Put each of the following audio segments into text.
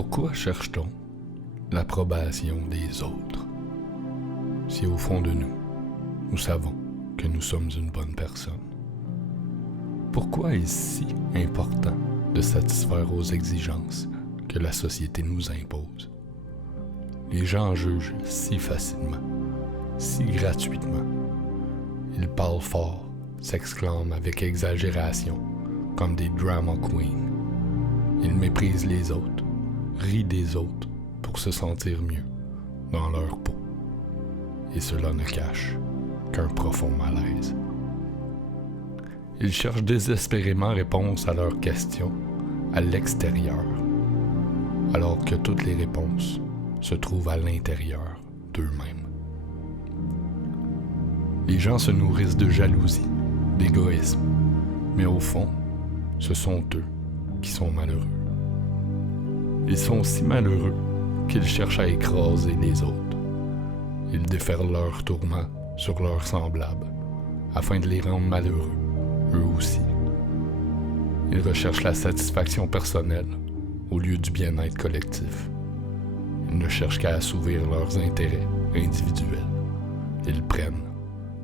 Pourquoi cherche-t-on l'approbation des autres si au fond de nous, nous savons que nous sommes une bonne personne? Pourquoi est-ce si important de satisfaire aux exigences que la société nous impose? Les gens jugent si facilement, si gratuitement. Ils parlent fort, s'exclament avec exagération, comme des drama queens. Ils méprisent les autres, rient des autres pour se sentir mieux dans leur peau. Et cela ne cache qu'un profond malaise. Ils cherchent désespérément réponse à leurs questions à l'extérieur, alors que toutes les réponses se trouvent à l'intérieur d'eux-mêmes. Les gens se nourrissent de jalousie, d'égoïsme, mais au fond, ce sont eux qui sont malheureux. Ils sont si malheureux qu'ils cherchent à écraser les autres. Ils déferlent leurs tourments sur leurs semblables, afin de les rendre malheureux, eux aussi. Ils recherchent la satisfaction personnelle au lieu du bien-être collectif. Ils ne cherchent qu'à assouvir leurs intérêts individuels. Ils prennent,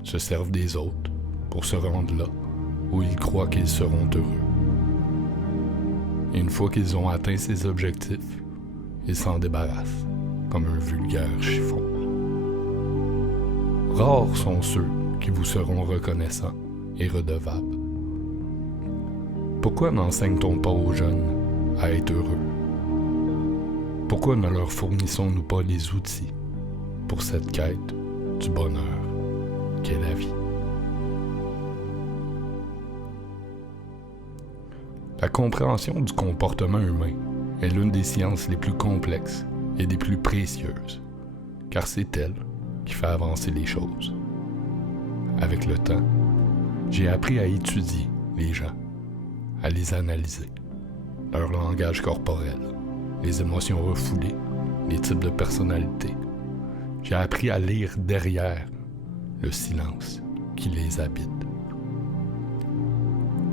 se servent des autres pour se rendre là où ils croient qu'ils seront heureux. Et une fois qu'ils ont atteint ces objectifs, ils s'en débarrassent comme un vulgaire chiffon. Rares sont ceux qui vous seront reconnaissants et redevables. Pourquoi n'enseigne-t-on pas aux jeunes à être heureux? Pourquoi ne leur fournissons-nous pas les outils pour cette quête du bonheur qu'est la vie? La compréhension du comportement humain est l'une des sciences les plus complexes et des plus précieuses, car c'est elle qui fait avancer les choses. Avec le temps, j'ai appris à étudier les gens, à les analyser, leur langage corporel, les émotions refoulées, les types de personnalité. J'ai appris à lire derrière le silence qui les habite.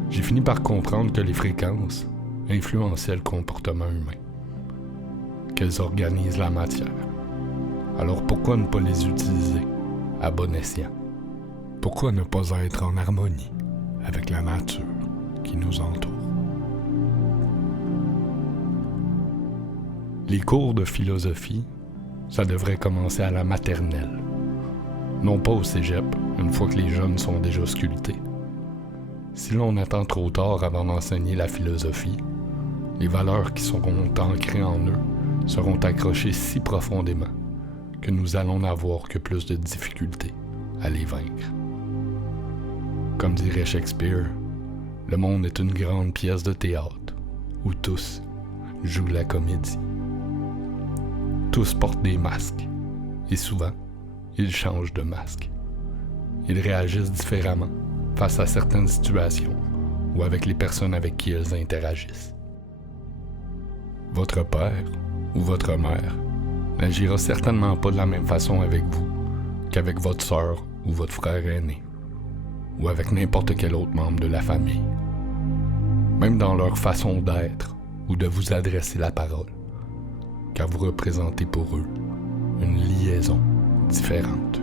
J'ai fini par comprendre que les fréquences influençaient le comportement humain, qu'elles organisent la matière. Alors pourquoi ne pas les utiliser à bon escient? Pourquoi ne pas être en harmonie avec la nature qui nous entoure? Les cours de philosophie, ça devrait commencer à la maternelle. Non pas au cégep, une fois que les jeunes sont déjà sculptés. Si l'on attend trop tard avant d'enseigner la philosophie, les valeurs qui seront ancrées en eux seront accrochées si profondément que nous allons n'avoir que plus de difficultés à les vaincre. Comme dirait Shakespeare, le monde est une grande pièce de théâtre où tous jouent la comédie. Tous portent des masques et souvent, ils changent de masque. Ils réagissent différemment face à certaines situations ou avec les personnes avec qui ils interagissent. Votre père ou votre mère n'agira certainement pas de la même façon avec vous qu'avec votre sœur ou votre frère aîné, ou avec n'importe quel autre membre de la famille. Même dans leur façon d'être ou de vous adresser la parole, car vous représentez pour eux une liaison différente,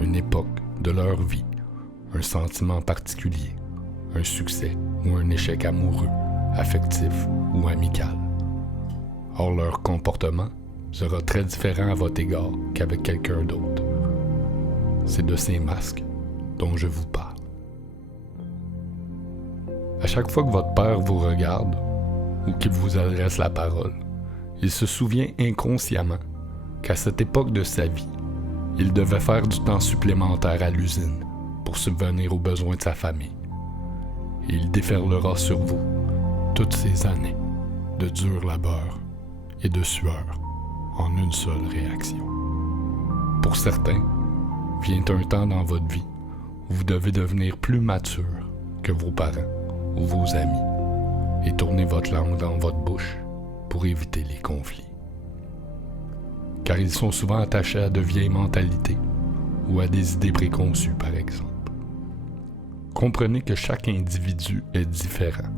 une époque de leur vie, un sentiment particulier, un succès ou un échec amoureux, affectif ou amical. Or, leur comportement sera très différent à votre égard qu'avec quelqu'un d'autre. C'est de ces masques dont je vous parle. À chaque fois que votre père vous regarde ou qu'il vous adresse la parole, il se souvient inconsciemment qu'à cette époque de sa vie, il devait faire du temps supplémentaire à l'usine pour subvenir aux besoins de sa famille. Et il déferlera sur vous toutes ces années de dur labeur et de sueur en une seule réaction. Pour certains, vient un temps dans votre vie où vous devez devenir plus mature que vos parents ou vos amis et tourner votre langue dans votre bouche pour éviter les conflits. Car ils sont souvent attachés à de vieilles mentalités ou à des idées préconçues, par exemple. Comprenez que chaque individu est différent,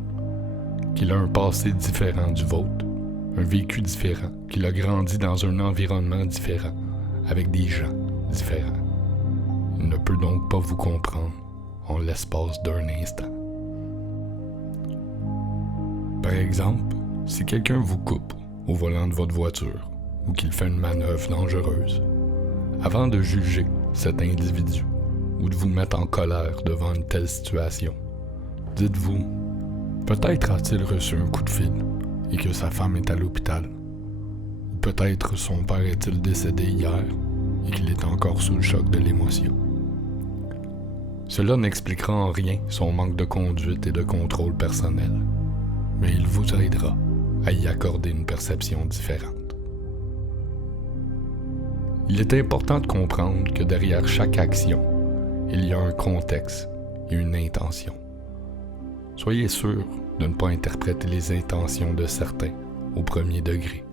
qu'il a un passé différent du vôtre, un vécu différent, qu'il a grandi dans un environnement différent, avec des gens différents. Il ne peut donc pas vous comprendre en l'espace d'un instant. Par exemple, si quelqu'un vous coupe au volant de votre voiture ou qu'il fait une manœuvre dangereuse, avant de juger cet individu ou de vous mettre en colère devant une telle situation, dites-vous, peut-être a-t-il reçu un coup de fil et que sa femme est à l'hôpital. Ou peut-être son père est-il décédé hier et qu'il est encore sous le choc de l'émotion. Cela n'expliquera en rien son manque de conduite et de contrôle personnel, mais il vous aidera à y accorder une perception différente. Il est important de comprendre que derrière chaque action, il y a un contexte et une intention. Soyez sûr de ne pas interpréter les intentions de certains au premier degré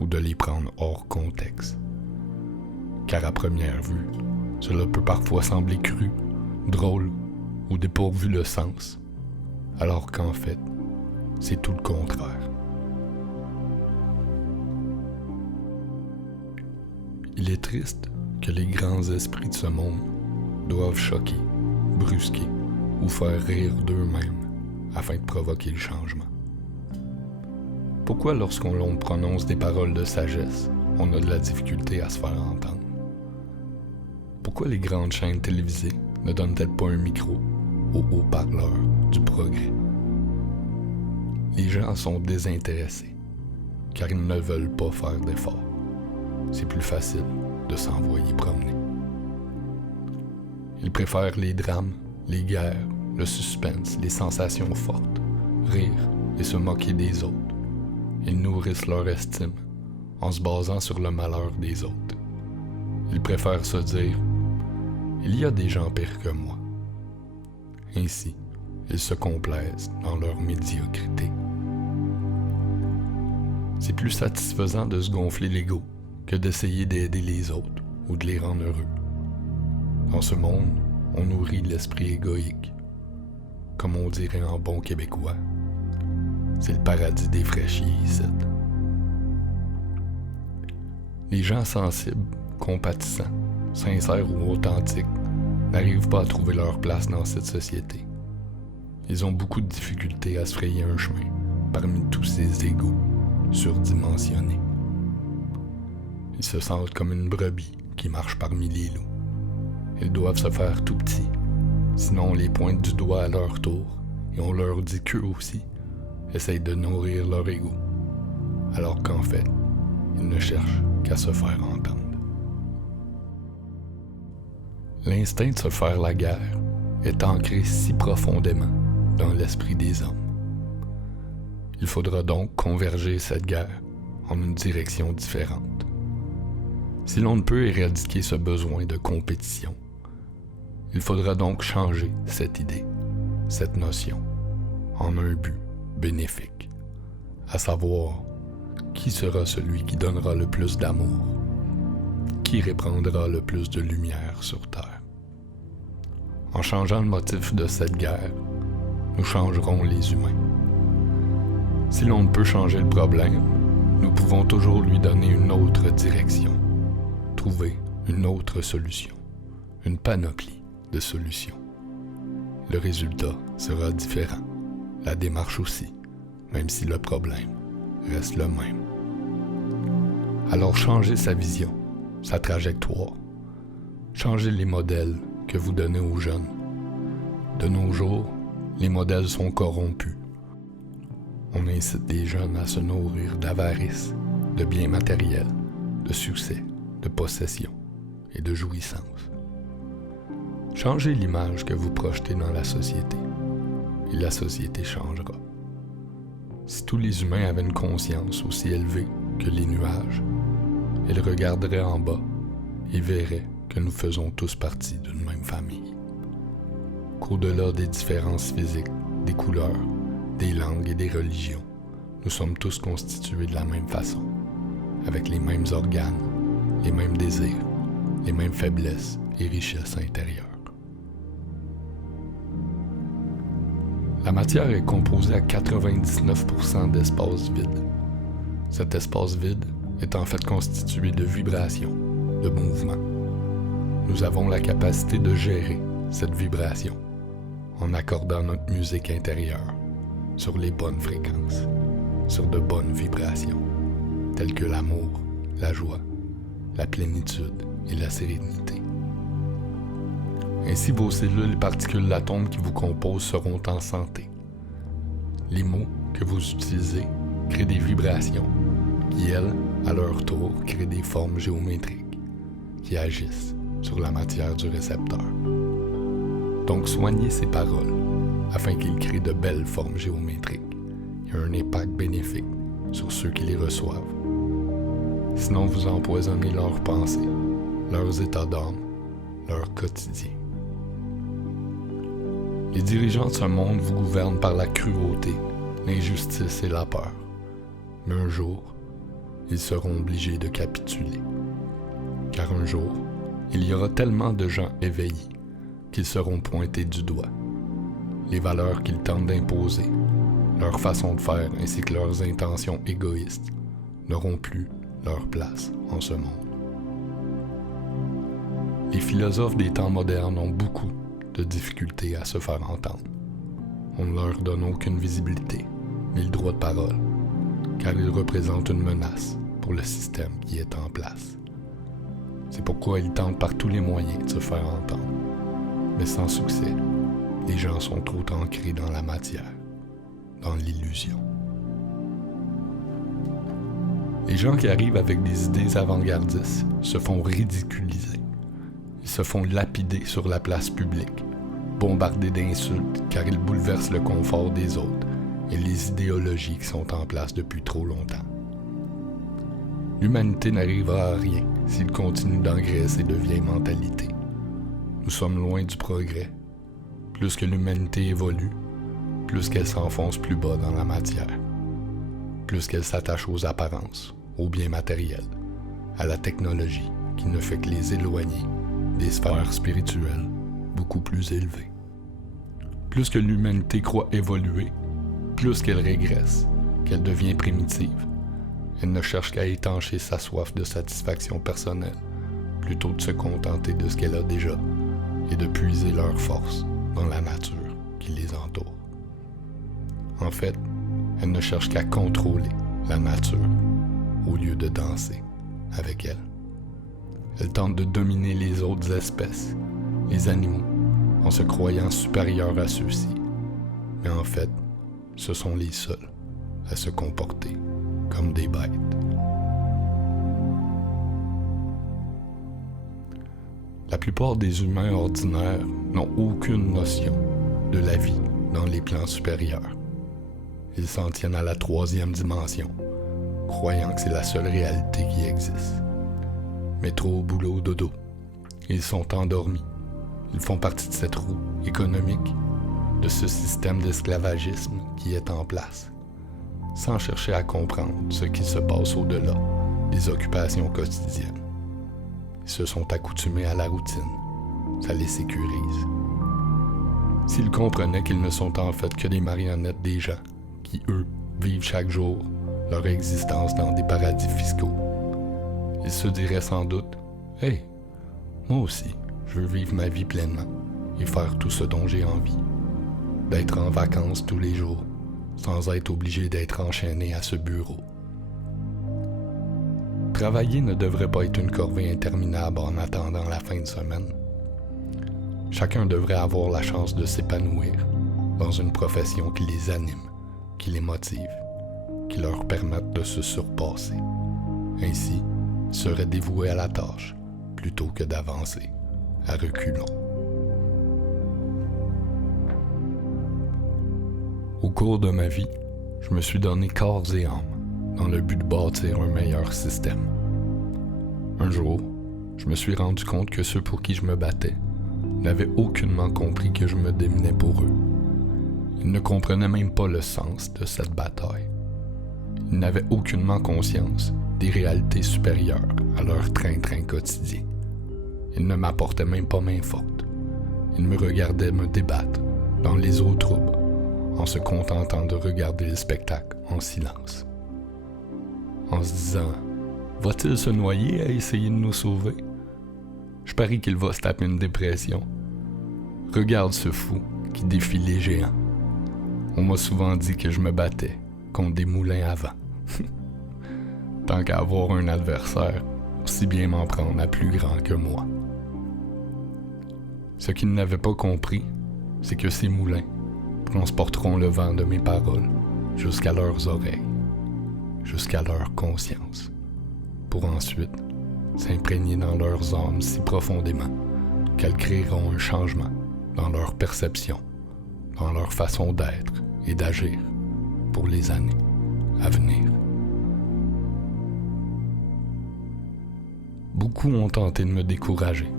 ou de les prendre hors contexte. Car à première vue, cela peut parfois sembler cru, drôle ou dépourvu de sens, alors qu'en fait, c'est tout le contraire. Il est triste que les grands esprits de ce monde doivent choquer, brusquer ou faire rire d'eux-mêmes afin de provoquer le changement. Pourquoi lorsqu'on prononce des paroles de sagesse, on a de la difficulté à se faire entendre? Pourquoi les grandes chaînes télévisées ne donnent-elles pas un micro aux haut-parleurs du progrès? Les gens sont désintéressés, car ils ne veulent pas faire d'efforts. C'est plus facile de s'envoyer promener. Ils préfèrent les drames, les guerres, le suspense, les sensations fortes, rire et se moquer des autres. Ils nourrissent leur estime en se basant sur le malheur des autres. Ils préfèrent se dire « Il y a des gens pires que moi ». Ainsi, ils se complaisent dans leur médiocrité. C'est plus satisfaisant de se gonfler l'ego que d'essayer d'aider les autres ou de les rendre heureux. Dans ce monde, on nourrit l'esprit égoïque. Comme on dirait en bon québécois, c'est le paradis des fraîchiers ici. Les gens sensibles, compatissants, sincères ou authentiques n'arrivent pas à trouver leur place dans cette société. Ils ont beaucoup de difficultés à se frayer un chemin parmi tous ces égos surdimensionnés. Ils se sentent comme une brebis qui marche parmi les loups. Ils doivent se faire tout petits, sinon on les pointe du doigt à leur tour et on leur dit qu'eux aussi essayent de nourrir leur ego, alors qu'en fait, ils ne cherchent qu'à se faire entendre. L'instinct de se faire la guerre est ancré si profondément dans l'esprit des hommes. Il faudra donc converger cette guerre en une direction différente. Si l'on ne peut éradiquer ce besoin de compétition, il faudra donc changer cette idée, cette notion, en un but bénéfique, à savoir qui sera celui qui donnera le plus d'amour, qui répandra le plus de lumière sur Terre. En changeant le motif de cette guerre, nous changerons les humains. Si l'on ne peut changer le problème, nous pouvons toujours lui donner une autre direction, trouver une autre solution, une panoplie de solutions. Le résultat sera différent, la démarche aussi, même si le problème reste le même. Alors changez sa vision, sa trajectoire, changez les modèles que vous donnez aux jeunes. De nos jours, les modèles sont corrompus. On incite les jeunes à se nourrir d'avarice, de biens matériels, de succès, de possession et de jouissance. Changez l'image que vous projetez dans la société, et la société changera. Si tous les humains avaient une conscience aussi élevée que les nuages, ils regarderaient en bas et verraient que nous faisons tous partie d'une même famille. Qu'au-delà des différences physiques, des couleurs, des langues et des religions, nous sommes tous constitués de la même façon, avec les mêmes organes, les mêmes désirs, les mêmes faiblesses et richesses intérieures. La matière est composée à 99% d'espace vide. Cet espace vide est en fait constitué de vibrations, de mouvements. Nous avons la capacité de gérer cette vibration en accordant notre musique intérieure sur les bonnes fréquences, sur de bonnes vibrations, telles que l'amour, la joie, la plénitude et la sérénité. Ainsi, vos cellules et particules d'atomes qui vous composent seront en santé. Les mots que vous utilisez créent des vibrations qui, elles, à leur tour, créent des formes géométriques qui agissent sur la matière du récepteur. Donc, soignez ces paroles afin qu'ils créent de belles formes géométriques et un impact bénéfique sur ceux qui les reçoivent. Sinon, vous empoisonnez leurs pensées, leurs états d'âme, leur quotidien. Les dirigeants de ce monde vous gouvernent par la cruauté, l'injustice et la peur. Mais un jour, ils seront obligés de capituler. Car un jour, il y aura tellement de gens éveillés qu'ils seront pointés du doigt. Les valeurs qu'ils tentent d'imposer, leur façon de faire ainsi que leurs intentions égoïstes n'auront plus leur place en ce monde. Les philosophes des temps modernes ont beaucoup de difficultés à se faire entendre. On ne leur donne aucune visibilité, ni le droit de parole, car ils représentent une menace pour le système qui est en place. C'est pourquoi ils tentent par tous les moyens de se faire entendre. Mais sans succès, les gens sont trop ancrés dans la matière, dans l'illusion. Les gens qui arrivent avec des idées avant-gardistes se font ridiculiser. Ils se font lapider sur la place publique, bombardés d'insultes car ils bouleversent le confort des autres et les idéologies qui sont en place depuis trop longtemps. L'humanité n'arrivera à rien s'il continue d'engraisser de vieilles mentalités. Nous sommes loin du progrès. Plus que l'humanité évolue, plus qu'elle s'enfonce plus bas dans la matière, plus qu'elle s'attache aux apparences, aux biens matériels, à la technologie qui ne fait que les éloigner des sphères spirituelles beaucoup plus élevées. Plus que l'humanité croit évoluer, plus qu'elle régresse, qu'elle devient primitive. Elle ne cherche qu'à étancher sa soif de satisfaction personnelle, plutôt de se contenter de ce qu'elle a déjà et de puiser leur force dans la nature qui les entoure. En fait, elle ne cherche qu'à contrôler la nature au lieu de danser avec elle. Elle tente de dominer les autres espèces, les animaux, en se croyant supérieurs à ceux-ci. Mais en fait, ce sont les seuls à se comporter comme des bêtes. La plupart des humains ordinaires n'ont aucune notion de la vie dans les plans supérieurs. Ils s'en tiennent à la 3e dimension, croyant que c'est la seule réalité qui existe. Métro, boulot, dodo. Ils sont endormis. Ils font partie de cette roue économique, de ce système d'esclavagisme qui est en place, sans chercher à comprendre ce qui se passe au-delà des occupations quotidiennes. Ils se sont accoutumés à la routine. Ça les sécurise. S'ils comprenaient qu'ils ne sont en fait que des marionnettes des gens qui, eux, vivent chaque jour leur existence dans des paradis fiscaux, ils se diraient sans doute « Hey, moi aussi, je veux vivre ma vie pleinement et faire tout ce dont j'ai envie. D'être en vacances tous les jours, sans être obligé d'être enchaîné à ce bureau. » Travailler ne devrait pas être une corvée interminable en attendant la fin de semaine. Chacun devrait avoir la chance de s'épanouir dans une profession qui les anime, qui les motive, qui leur permette de se surpasser. Ainsi, ils seraient dévoués à la tâche plutôt que d'avancer à reculons. Au cours de ma vie, je me suis donné corps et âme dans le but de bâtir un meilleur système. Un jour, je me suis rendu compte que ceux pour qui je me battais n'avaient aucunement compris que je me démenais pour eux. Ils ne comprenaient même pas le sens de cette bataille. Ils n'avaient aucunement conscience des réalités supérieures à leur train-train quotidien. Ils ne m'apportaient même pas main forte. Ils me regardaient me débattre dans les eaux troubles, en se contentant de regarder le spectacle en silence. en se disant « Va-t-il se noyer à essayer de nous sauver? » Je parie qu'il va se taper une dépression. Regarde ce fou qui défie les géants. On m'a souvent dit que je me battais contre des moulins à vent. Tant qu'à avoir un adversaire, aussi bien m'en prendre à plus grand que moi. Ce qu'ils n'avaient pas compris, c'est que ces moulins transporteront le vent de mes paroles jusqu'à leurs oreilles, jusqu'à leur conscience, pour ensuite s'imprégner dans leurs âmes si profondément qu'elles créeront un changement dans leur perception, dans leur façon d'être et d'agir pour les années à venir. Beaucoup ont tenté de me décourager,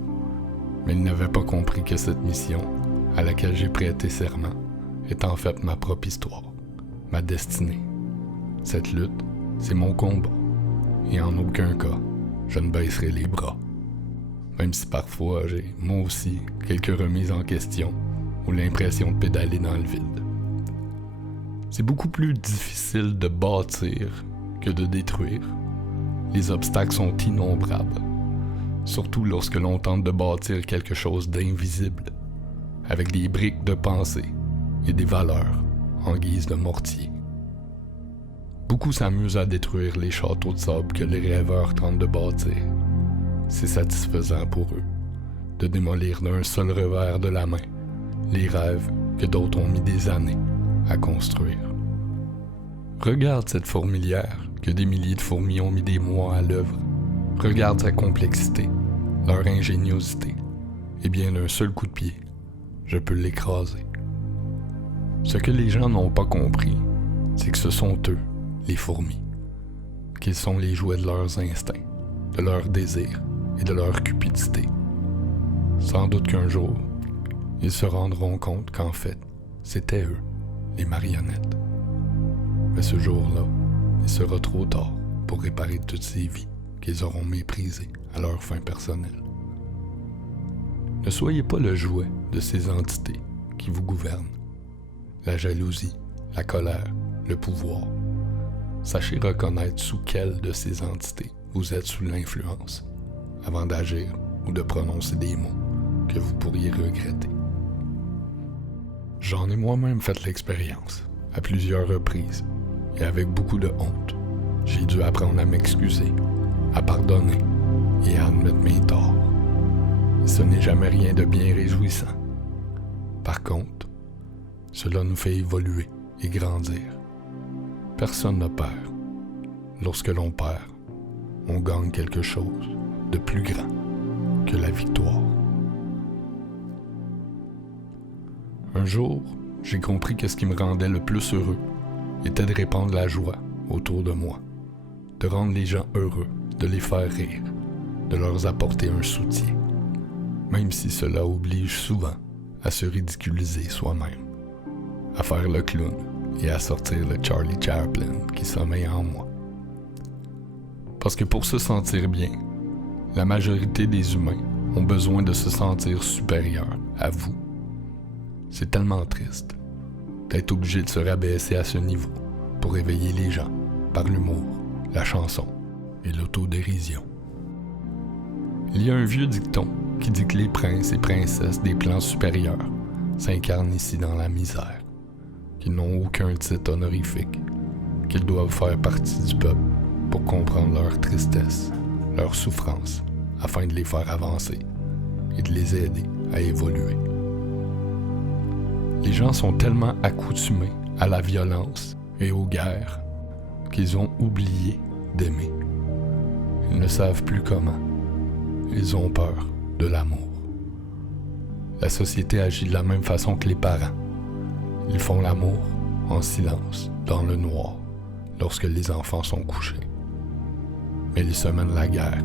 mais ils n'avaient pas compris que cette mission, à laquelle j'ai prêté serment, est en fait ma propre histoire, ma destinée. Cette lutte, c'est mon combat, et en aucun cas, je ne baisserai les bras. Même si parfois j'ai, moi aussi, quelques remises en question ou l'impression de pédaler dans le vide. C'est beaucoup plus difficile de bâtir que de détruire. Les obstacles sont innombrables, surtout lorsque l'on tente de bâtir quelque chose d'invisible, avec des briques de pensée et des valeurs en guise de mortier. Beaucoup s'amusent à détruire les châteaux de sable que les rêveurs tentent de bâtir. C'est satisfaisant pour eux de démolir d'un seul revers de la main les rêves que d'autres ont mis des années à construire. Regarde cette fourmilière que des milliers de fourmis ont mis des mois à l'œuvre. Regarde sa complexité, leur ingéniosité, et bien d'un seul coup de pied, je peux l'écraser. Ce que les gens n'ont pas compris, c'est que ce sont eux, les fourmis, qu'ils sont les jouets de leurs instincts, de leurs désirs et de leur cupidité. Sans doute qu'un jour, ils se rendront compte qu'en fait, c'était eux, les marionnettes. Mais ce jour-là, il sera trop tard pour réparer toutes ces vies qu'ils auront méprisées à leur fin personnelle. Ne soyez pas le jouet de ces entités qui vous gouvernent. La jalousie, la colère, le pouvoir. Sachez reconnaître sous quelle de ces entités vous êtes sous l'influence, avant d'agir ou de prononcer des mots que vous pourriez regretter. J'en ai moi-même fait l'expérience, à plusieurs reprises, et avec beaucoup de honte. J'ai dû apprendre à m'excuser, à pardonner et à admettre mes torts. Et ce n'est jamais rien de bien réjouissant. Par contre, cela nous fait évoluer et grandir. Personne ne perd. Lorsque l'on perd, on gagne quelque chose de plus grand que la victoire. Un jour, j'ai compris que ce qui me rendait le plus heureux était de répandre la joie autour de moi, de rendre les gens heureux, de les faire rire, de leur apporter un soutien, même si cela oblige souvent à se ridiculiser soi-même, à faire le clown et à sortir le Charlie Chaplin qui sommeille en moi. Parce que pour se sentir bien, la majorité des humains ont besoin de se sentir supérieurs à vous. C'est tellement triste d'être obligé de se rabaisser à ce niveau pour éveiller les gens par l'humour, la chanson et l'autodérision. Il y a un vieux dicton qui dit que les princes et princesses des plans supérieurs s'incarnent ici dans la misère, qu'ils n'ont aucun titre honorifique, qu'ils doivent faire partie du peuple pour comprendre leur tristesse, leur souffrance, afin de les faire avancer et de les aider à évoluer. Les gens sont tellement accoutumés à la violence et aux guerres qu'ils ont oublié d'aimer. Ils ne savent plus comment. Ils ont peur de l'amour. La société agit de la même façon que les parents. Ils font l'amour en silence, dans le noir, lorsque les enfants sont couchés. Mais ils se mènent la guerre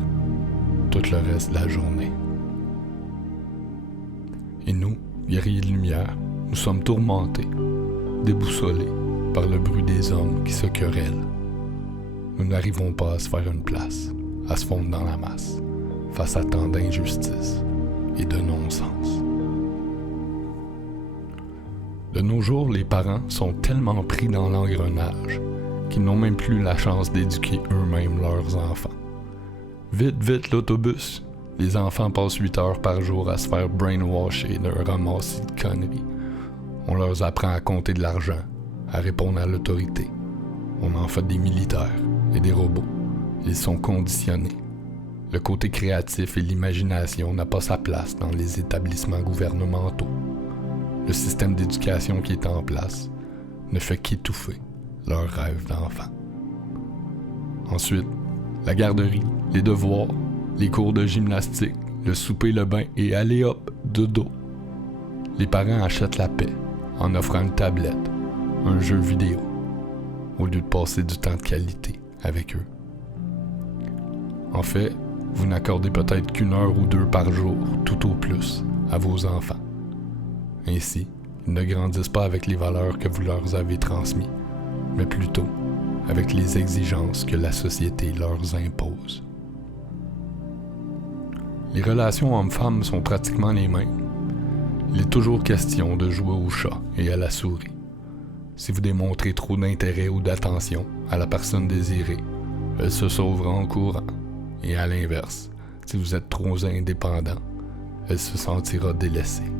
tout le reste de la journée. Et nous, guerriers de lumière, nous sommes tourmentés, déboussolés par le bruit des hommes qui se querellent. Nous n'arrivons pas à se faire une place, à se fondre dans la masse, face à tant d'injustice et de non-sens. De nos jours, les parents sont tellement pris dans l'engrenage qu'ils n'ont même plus la chance d'éduquer eux-mêmes leurs enfants. Vite, vite l'autobus! Les enfants passent 8 heures par jour à se faire brainwasher d'un ramassis de conneries. On leur apprend à compter de l'argent, à répondre à l'autorité. On en fait des militaires et des robots. Ils sont conditionnés. Le côté créatif et l'imagination n'a pas sa place dans les établissements gouvernementaux. Le système d'éducation qui est en place ne fait qu'étouffer leurs rêves d'enfants. Ensuite, la garderie, les devoirs, les cours de gymnastique, le souper, le bain et allez hop, dodo. Les parents achètent la paix en offrant une tablette, un jeu vidéo, au lieu de passer du temps de qualité avec eux. En fait, vous n'accordez peut-être qu'1 heure ou 2 par jour, tout au plus, à vos enfants. Ainsi, ils ne grandissent pas avec les valeurs que vous leur avez transmises, mais plutôt avec les exigences que la société leur impose. Les relations hommes-femmes sont pratiquement les mêmes. Il est toujours question de jouer au chat et à la souris. Si vous démontrez trop d'intérêt ou d'attention à la personne désirée, elle se sauvera en courant. Et à l'inverse, si vous êtes trop indépendant, elle se sentira délaissée.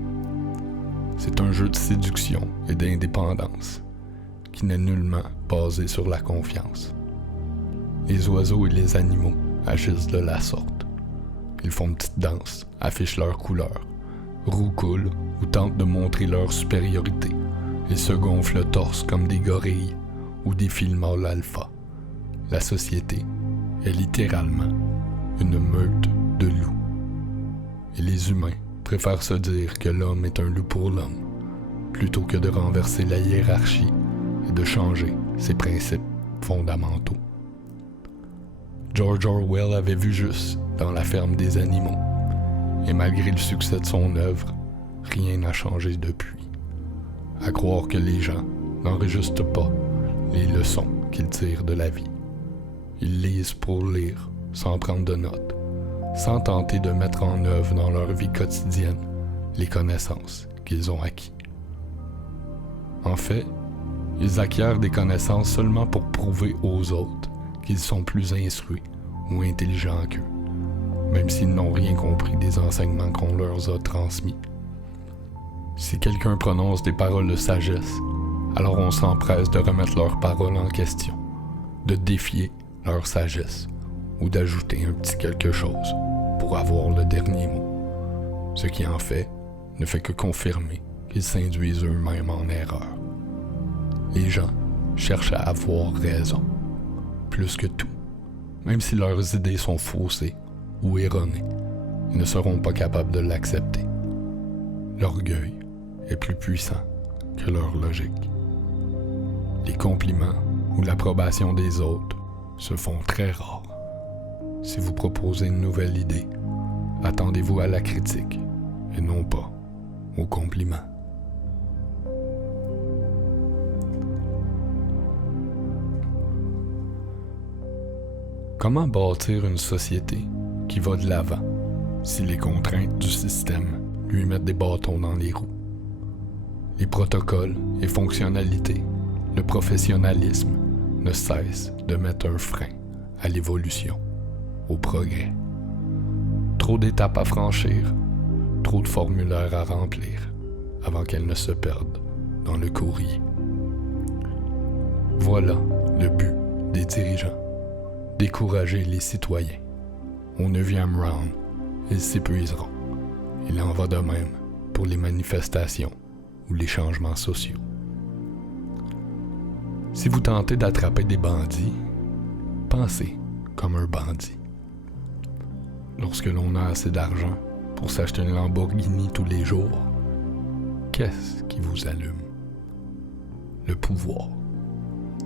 C'est un jeu de séduction et d'indépendance qui n'est nullement basé sur la confiance. Les oiseaux et les animaux agissent de la sorte. Ils font une petite danse, affichent leurs couleurs, roucoulent ou tentent de montrer leur supériorité. Ils se gonflent le torse comme des gorilles ou défient le mâle alpha. La société est littéralement une meute de loups. Et les humains préfèrent se dire que l'homme est un loup pour l'homme, plutôt que de renverser la hiérarchie et de changer ses principes fondamentaux. George Orwell avait vu juste dans La ferme des animaux, et malgré le succès de son œuvre, rien n'a changé depuis. À croire que les gens n'enregistrent pas les leçons qu'ils tirent de la vie. Ils lisent pour lire, sans prendre de notes, sans tenter de mettre en œuvre dans leur vie quotidienne les connaissances qu'ils ont acquises. En fait, ils acquièrent des connaissances seulement pour prouver aux autres qu'ils sont plus instruits ou intelligents qu'eux, même s'ils n'ont rien compris des enseignements qu'on leur a transmis. Si quelqu'un prononce des paroles de sagesse, alors on s'empresse de remettre leurs paroles en question, de défier leur sagesse ou d'ajouter un petit quelque chose pour avoir le dernier mot, ce qui en fait ne fait que confirmer qu'ils s'induisent eux-mêmes en erreur. Les gens cherchent à avoir raison, plus que tout, même si leurs idées sont faussées ou erronées, ils ne seront pas capables de l'accepter. L'orgueil est plus puissant que leur logique. Les compliments ou l'approbation des autres se font très rares. Si vous proposez une nouvelle idée, attendez-vous à la critique et non pas au compliment. Comment bâtir une société qui va de l'avant si les contraintes du système lui mettent des bâtons dans les roues? Les protocoles et fonctionnalités, le professionnalisme ne cessent de mettre un frein à l'évolution, au progrès. Trop d'étapes à franchir, trop de formulaires à remplir avant qu'elles ne se perdent dans le courrier. Voilà le but des dirigeants. Décourager les citoyens. Au 9e round, ils s'épuiseront. Il en va de même pour les manifestations ou les changements sociaux. Si vous tentez d'attraper des bandits, pensez comme un bandit. Lorsque l'on a assez d'argent pour s'acheter une Lamborghini tous les jours, qu'est-ce qui vous allume? Le pouvoir,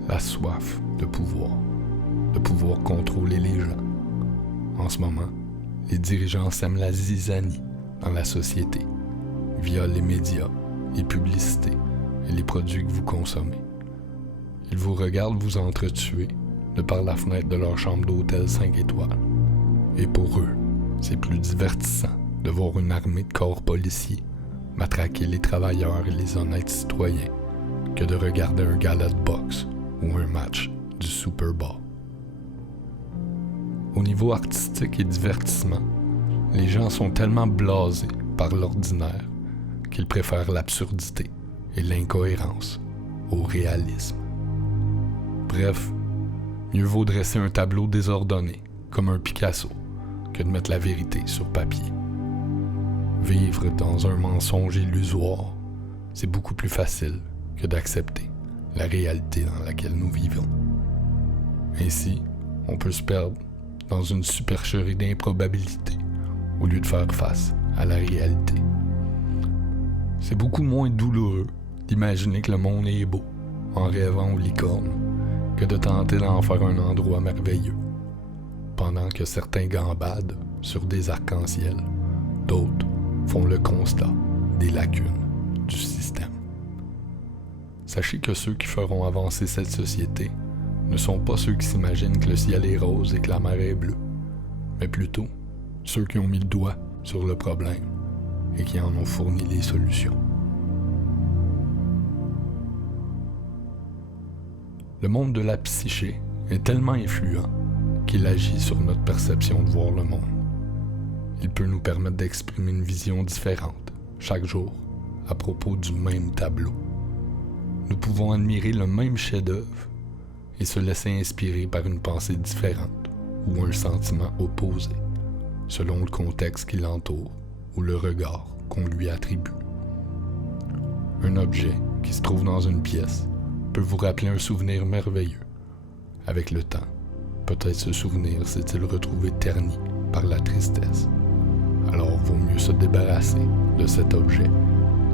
la soif de pouvoir contrôler les gens. En ce moment, les dirigeants sèment la zizanie dans la société via les médias, les publicités et les produits que vous consommez. Ils vous regardent vous entretuer de par la fenêtre de leur chambre d'hôtel 5 étoiles. Et pour eux, c'est plus divertissant de voir une armée de corps policiers matraquer les travailleurs et les honnêtes citoyens que de regarder un gala de boxe ou un match du Super Bowl. Au niveau artistique et divertissement, les gens sont tellement blasés par l'ordinaire qu'ils préfèrent l'absurdité et l'incohérence au réalisme. Bref, mieux vaut dresser un tableau désordonné, comme un Picasso, que de mettre la vérité sur papier. Vivre dans un mensonge illusoire, c'est beaucoup plus facile que d'accepter la réalité dans laquelle nous vivons. Ainsi, on peut se perdre dans une supercherie d'improbabilité au lieu de faire face à la réalité. C'est beaucoup moins douloureux d'imaginer que le monde est beau en rêvant aux licornes que de tenter d'en faire un endroit merveilleux, pendant que certains gambadent sur des arcs-en-ciel, d'autres font le constat des lacunes du système. Sachez que ceux qui feront avancer cette société ne sont pas ceux qui s'imaginent que le ciel est rose et que la mer est bleue, mais plutôt ceux qui ont mis le doigt sur le problème et qui en ont fourni les solutions. Le monde de la psyché est tellement influent qu'il agit sur notre perception de voir le monde. Il peut nous permettre d'exprimer une vision différente chaque jour à propos du même tableau. Nous pouvons admirer le même chef-d'œuvre et se laisser inspirer par une pensée différente ou un sentiment opposé, selon le contexte qui l'entoure ou le regard qu'on lui attribue. Un objet qui se trouve dans une pièce peut vous rappeler un souvenir merveilleux. Avec le temps, peut-être ce souvenir s'est-il retrouvé terni par la tristesse. Alors vaut mieux se débarrasser de cet objet,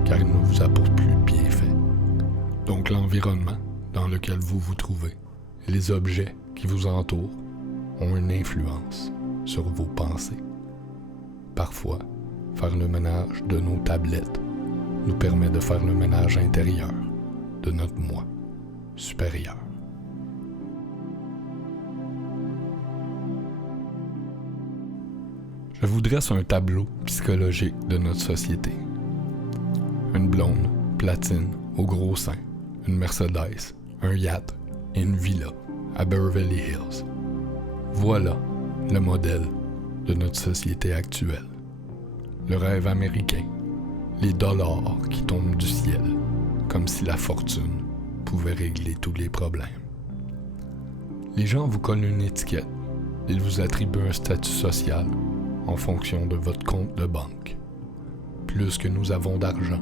car il ne vous apporte plus de bienfaits. Donc l'environnement dans lequel vous vous trouvez et les objets qui vous entourent ont une influence sur vos pensées. Parfois, faire le ménage de nos tablettes nous permet de faire le ménage intérieur de notre moi supérieur. Je vous dresse un tableau psychologique de notre société. Une blonde, platine, au gros sein, une Mercedes, un yacht et une villa à Beverly Hills. Voilà le modèle de notre société actuelle. Le rêve américain, les dollars qui tombent du ciel, comme si la fortune pouvait régler tous les problèmes. Les gens vous collent une étiquette, ils vous attribuent un statut social en fonction de votre compte de banque. Plus que nous avons d'argent,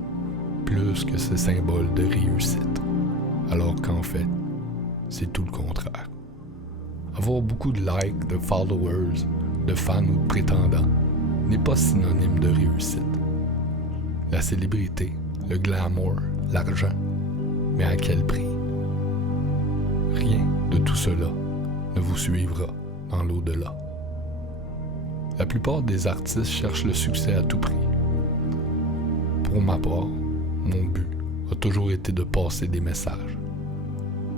plus que ce symbole de réussite, alors qu'en fait, c'est tout le contraire. Avoir beaucoup de likes, de followers, de fans ou de prétendants n'est pas synonyme de réussite. La célébrité, le glamour, l'argent, mais à quel prix? Rien de tout cela ne vous suivra dans l'au-delà. La plupart des artistes cherchent le succès à tout prix. Pour ma part, mon but a toujours été de passer des messages.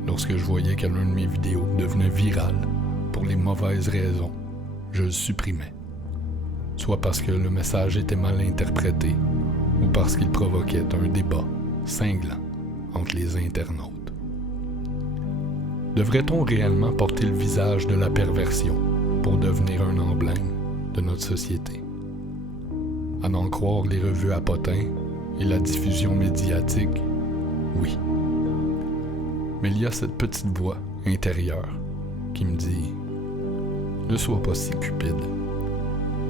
Lorsque je voyais que l'une de mes vidéos devenait virale pour les mauvaises raisons, je le supprimais. Soit parce que le message était mal interprété, ou parce qu'il provoquait un débat cinglant entre les internautes. Devrait-on réellement porter le visage de la perversion pour devenir un emblème de notre société? À n'en croire les revues à potins et la diffusion médiatique, oui. Mais il y a cette petite voix intérieure qui me dit « Ne sois pas si cupide.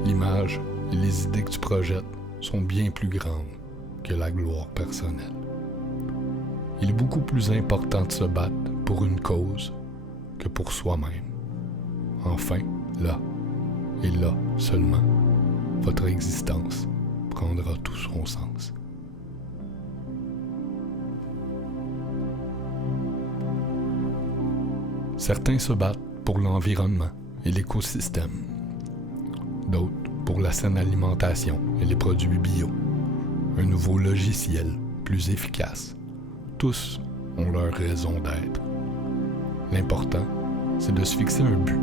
L'image et les idées que tu projettes sont bien plus grandes que la gloire personnelle. Il est beaucoup plus important de se battre pour une cause que pour soi-même. Enfin, là, et là seulement, votre existence prendra tout son sens. » Certains se battent pour l'environnement et l'écosystème, d'autres pour la saine alimentation et les produits bio, un nouveau logiciel plus efficace. Tous ont leur raison d'être. L'important, c'est de se fixer un but,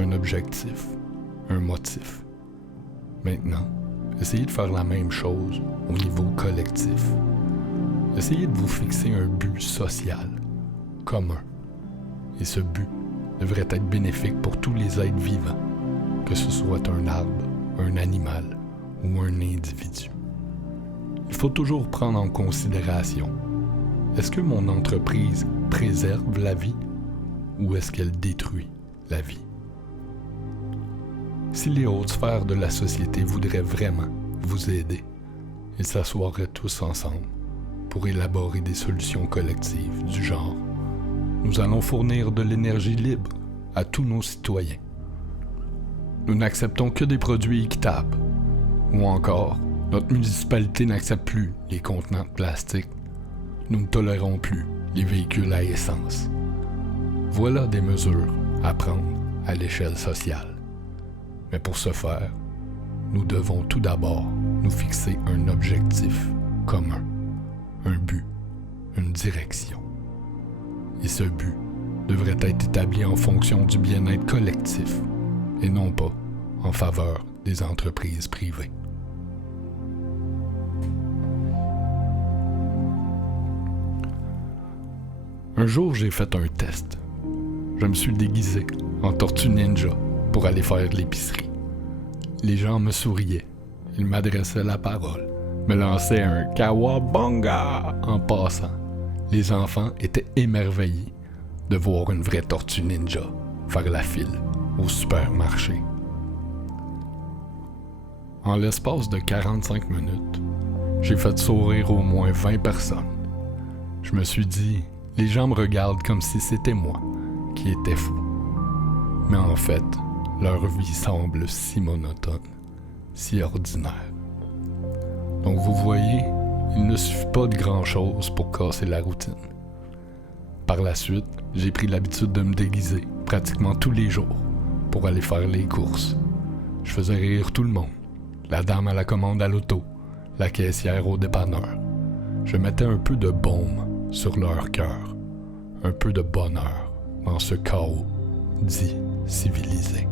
un objectif, un motif. Maintenant, essayez de faire la même chose au niveau collectif. Essayez de vous fixer un but social, commun, Et ce but devrait être bénéfique pour tous les êtres vivants, que ce soit un arbre, un animal ou un individu. Il faut toujours prendre en considération, est-ce que mon entreprise préserve la vie ou est-ce qu'elle détruit la vie? Si les hautes sphères de la société voudraient vraiment vous aider, ils s'assoiraient tous ensemble pour élaborer des solutions collectives du genre « Nous allons fournir de l'énergie libre à tous nos citoyens. Nous n'acceptons que des produits équitables. » Ou encore « Notre municipalité n'accepte plus les contenants de plastique. Nous ne tolérons plus les véhicules à essence. » Voilà des mesures à prendre à l'échelle sociale. Mais pour ce faire, nous devons tout d'abord nous fixer un objectif commun, un but, une direction. Et ce but devrait être établi en fonction du bien-être collectif et non pas en faveur des entreprises privées. Un jour, j'ai fait un test. Je me suis déguisé en tortue ninja pour aller faire de l'épicerie. Les gens me souriaient, ils m'adressaient la parole, me lançaient un « Kawabunga » en passant. Les enfants étaient émerveillés de voir une vraie tortue ninja faire la file au supermarché. En l'espace de 45 minutes, j'ai fait sourire au moins 20 personnes. Je me suis dit, les gens me regardent comme si c'était moi qui étais fou. Mais en fait, leur vie semble si monotone, si ordinaire. Donc vous voyez, il ne suffit pas de grand-chose pour casser la routine. Par la suite, j'ai pris l'habitude de me déguiser pratiquement tous les jours pour aller faire les courses. Je faisais rire tout le monde, la dame à la commande à l'auto, la caissière au dépanneur. Je mettais un peu de baume sur leur cœur, un peu de bonheur dans ce chaos dit civilisé.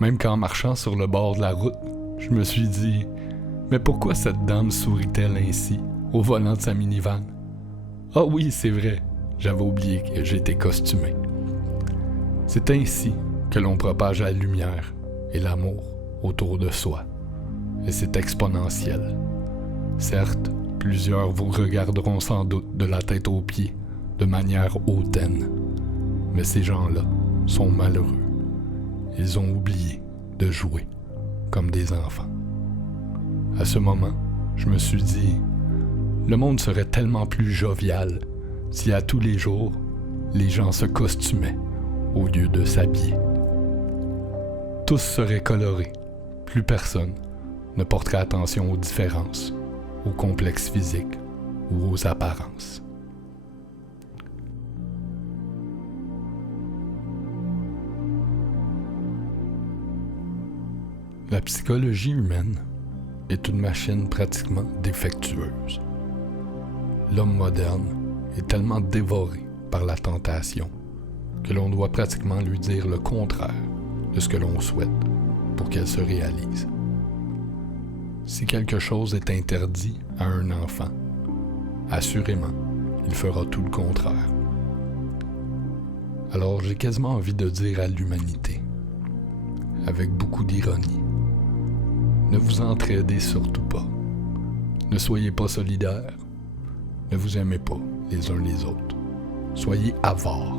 Même qu'en marchant sur le bord de la route, je me suis dit « Mais pourquoi cette dame sourit-elle ainsi au volant de sa minivan? » Ah oui, c'est vrai, j'avais oublié que j'étais costumé. C'est ainsi que l'on propage la lumière et l'amour autour de soi. Et c'est exponentiel. Certes, plusieurs vous regarderont sans doute de la tête aux pieds, de manière hautaine. Mais ces gens-là sont malheureux. Ils ont oublié de jouer comme des enfants. À ce moment, je me suis dit, le monde serait tellement plus jovial si à tous les jours, les gens se costumaient au lieu de s'habiller. Tous seraient colorés, plus personne ne porterait attention aux différences, aux complexes physiques ou aux apparences. La psychologie humaine est une machine pratiquement défectueuse. L'homme moderne est tellement dévoré par la tentation que l'on doit pratiquement lui dire le contraire de ce que l'on souhaite pour qu'elle se réalise. Si quelque chose est interdit à un enfant, assurément, il fera tout le contraire. Alors j'ai quasiment envie de dire à l'humanité, avec beaucoup d'ironie, ne vous entraidez surtout pas. Ne soyez pas solidaires. Ne vous aimez pas les uns les autres. Soyez avares.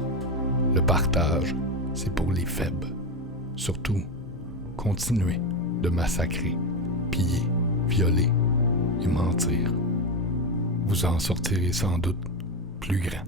Le partage, c'est pour les faibles. Surtout, continuez de massacrer, piller, violer et mentir. Vous en sortirez sans doute plus grand.